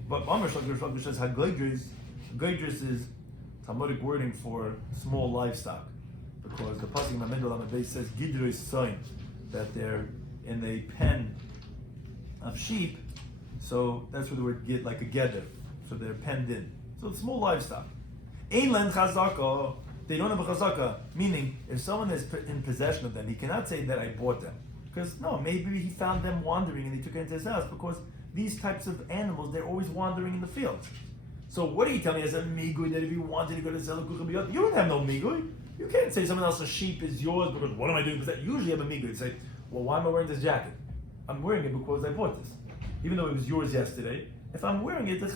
But Amar Shalgish says, Hagoidris is Talmudic wording for small livestock. Because the pasuk in the middle of the base says Gidru is sign that they're in a pen of sheep, so that's where the word get like a geder, so they're penned in. So it's small livestock. Einlen chazaka, they don't have a chazaka, meaning if someone is in possession of them, he cannot say that I bought them. Because no, maybe he found them wandering and he took it into his house, because these types of animals, they're always wandering in the field. So what are you telling me as a migui that if you wanted to go to Zelukukhabiyot, you don't have no migui? You can't say someone else's sheep is yours because what am I doing? Because that usually have a migui. You say, well, why am I wearing this jacket? I'm wearing it because I bought this. Even though it was yours yesterday, if I'm wearing it, it's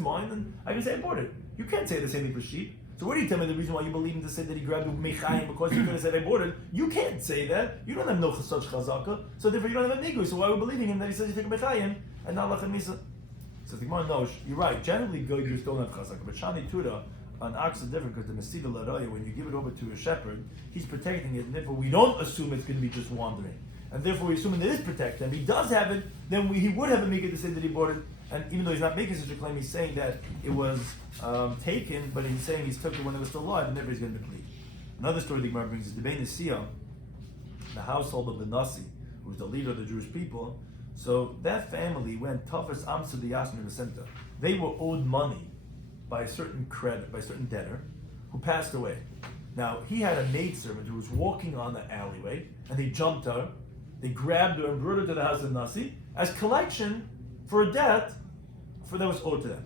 mine, and I can say I bought it. You can't say the same thing for sheep. So what are you telling me the reason why you believe him to say that he grabbed it mechayim because you could have said I bought it? You can't say that. You don't have no such chazaka, so therefore you don't have a migui. So why are we believing him that he says you take a mechayim and not lachem misa? So the Gemara knows, you're right, generally goyers don't have chazaka, but shani tura, an ox is different because the Mesida Laraya, when you give it over to a shepherd, he's protecting it, and therefore we don't assume it's going to be just wandering. And therefore we assume it is protected. And if he does have it, then he would have a mikvah to say that he bought it. And even though he's not making such a claim, he's saying that it was taken, but he's saying he's took it when it was still alive, and therefore he's going to deplete. Another story the Gemara brings is the Bein Nesiya, the household of the Nasi, who was the leader of the Jewish people. So that family went toughest Amsa the Yasmin Center. They were owed money by a certain credit, by a certain debtor, who passed away. Now, he had a maidservant who was walking on the alleyway, and they jumped her, they grabbed her and brought her to the house of Nasi as collection for a debt that was owed to them.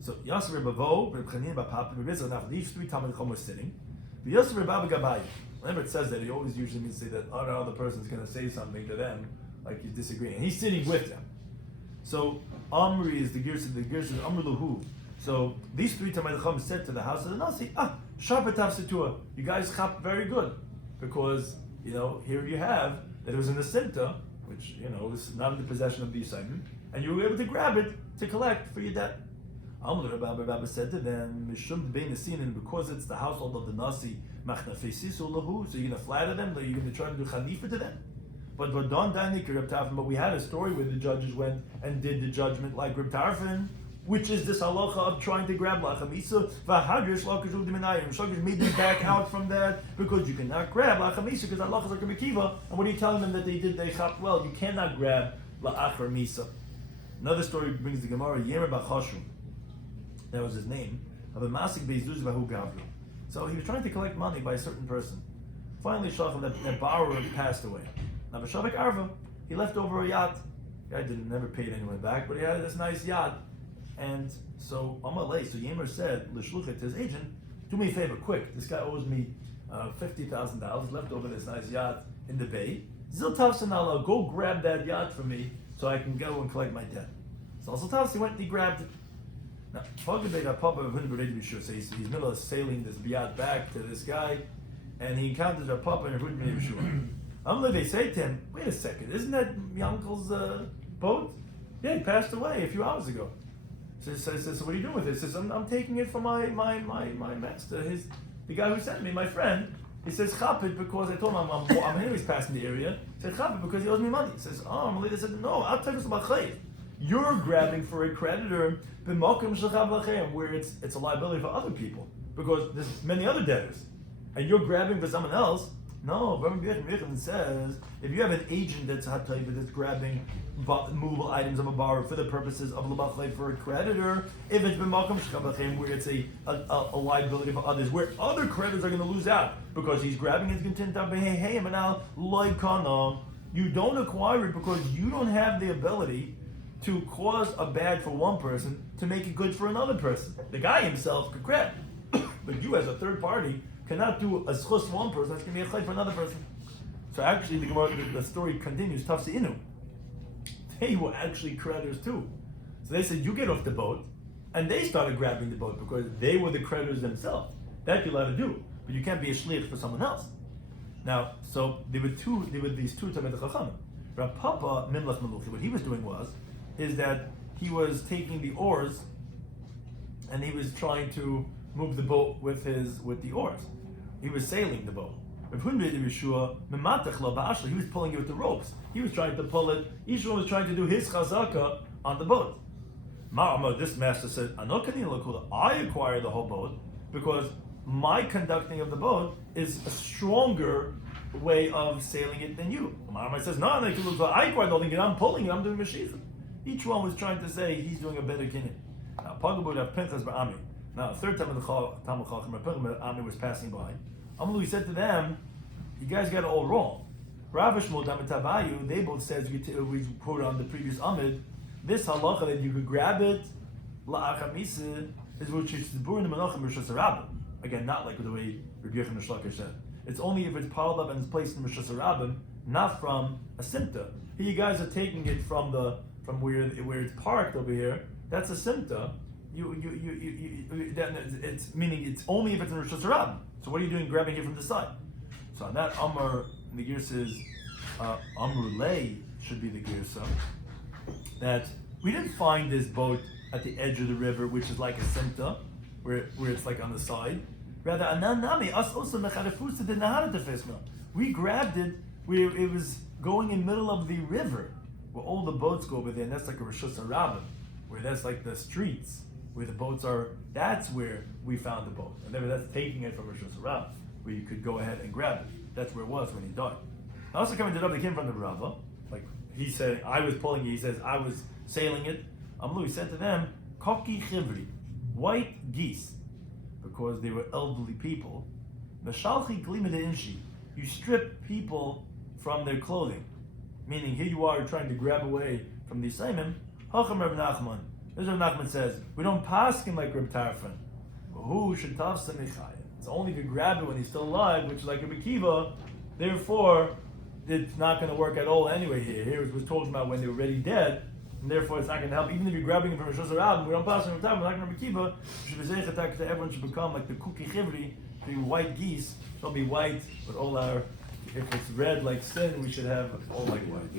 So, Yasser Bavo, Reb Chanin Bapap, Reb Rizal, now these three Talmud Chum were sitting. The Yasser Baba Gabai, whenever it says that, he always usually means to say that other person is going to say something to them, like he's disagreeing. And he's sitting with them. So, Amri is the Gersh of Amr Luhu. So these three Talmid Chacham said to the house of the Nasi, Sharpatav Situa, you guys chap very good. Because, here you have that it was in the Simta, which, was not in the possession of the Yisayim, and you were able to grab it to collect for your debt. Amr Rabbi said to them, Mishum Bein Nesinin, because it's the household of the Nasi, Machnafesisu Lahu, so you're going to flatter them, you're going to try to do Chanifa to them? But we had a story where the judges went and did the judgment like Reb Tarfon, which is this halacha of trying to grab lachamisa. V'hadrish lakish u'diminayim. Shakish made them back out from that because you cannot grab lachamisa because halacha is like a mekiva. And what are you telling them that they did? They chopped well. You cannot grab la'achar misa. Another story brings the Gemara. Yemer b'chashum. That was his name. Of a masik beizuz v'hu gavru. So he was trying to collect money by a certain person. Finally, Shacham, that borrower passed away. Now B'Shavik Arva, he left over a yacht. The guy never paid anyone back, but he had this nice yacht. And so Amalei, so Yemer said, L'shluchet, to his agent, do me a favor, quick. This guy owes me $50,000 left over this nice yacht in the bay. Zil Tavsin Allah, go grab that yacht for me so I can go and collect my debt. So Zil Tavsin went and he grabbed it. Now, so he's in the middle of sailing this yacht back to this guy, and he encounters our papa and Hud B'nei Yeshua. They say to him, wait a second, isn't that my uncle's boat? Yeah, he passed away a few hours ago. So what are you doing with it? He says, I'm taking it for my master, the guy who sent me, my friend. He says, chap it because I told him I'm anyways passing the area. He said, chap it because he owes me money. He says, Melita said, no, I'll tell you about chayv. You're grabbing for a creditor where it's a liability for other people because there's many other debtors, and you're grabbing for someone else. No, Rabbi Shloimy says if you have an agent that's grabbing movable items of a borrower for the purposes of l'bachlei for a creditor, if it's b'makom shchabachem where it's a liability for others, where other creditors are going to lose out because he's grabbing his content of hey and now you don't acquire it because you don't have the ability to cause a bad for one person to make it good for another person. The guy himself could grab, but you as a third party cannot do a schus for one person, that's going to be a chay for another person. So actually the story continues, Tafsi Inu. They were actually creditors too. So they said, you get off the boat, and they started grabbing the boat because they were the creditors themselves. That you're allowed to do, but you can't be a shliach for someone else. Now, so there were these two Talmidei Chachamim. Rav Papa Mimlas Maluchi, what he was doing is that he was taking the oars and he was trying to move the boat with the oars. He was sailing the boat. He was pulling it with the ropes. He was trying to pull it. Each one was trying to do his chazaka on the boat. This master said, I acquire the whole boat because my conducting of the boat is a stronger way of sailing it than you. Marama says, no, I acquire the whole thing, I'm pulling it, I'm doing Mashiach. Each one was trying to say he's doing a better kinyan. Now, Pagabud of Pinchas Ba'ami. Now, the third time of the Talmud Chacham, Pinchas Ba'ami was passing by. Amalu said to them, you guys got it all wrong. Rav Shmuel Damatabayu, they both said, we quoted on the previous Amid, this halacha that you could grab it, la'achamisa, is which is the bur in the menachem rishus harabim. Again, not like the way Rabbi Yochanan Shlakish said. It's only if it's piled up and it's placed in rishus harabim, not from a simta. Here you guys are taking it from where it's parked over here. That's a simta. It's meaning it's only if it's in rishus harabim. So what are you doing grabbing it from the side? So on that Amr, the gear says Amrulay should be the girsa. That we didn't find this boat at the edge of the river, which is like a simta, where it's like on the side. Rather, ananami us also mecharifusa de nahara tefesma. We grabbed it where it was going in the middle of the river, where all the boats go over there, and that's like a rishus harabim, where that's like the streets where the boats are. That's where we found the boat, and then that's taking it from rishus harabim, where you could go ahead and grab it. That's where it was when he died. Also coming to Rabbi, they came from the Rava. Like he said, I was pulling it. He says, I was sailing it. Amlu, he said to them, Koki chivri, white geese, because they were elderly people. Meshalchi glima de inshi, you strip people from their clothing. Meaning, here you are trying to grab away from the Simon. Hacham Reb Nachman. This Reb Nachman says, we don't pass him like Reb Tarfon. Who should tafsa mechayim? It's only if you grab it when he's still alive, which is like a Kiva. Therefore, it's not going to work at all anyway here. Here it was talking about when they were already dead, and therefore it's not going to help. Even if you're grabbing it from a Shosar Rabin, we don't pass him time, we're not going to be Kiva. Everyone should become like the Kuki Chivri, the white geese. They'll be white, but all our, if it's red like sin, we should have all like white.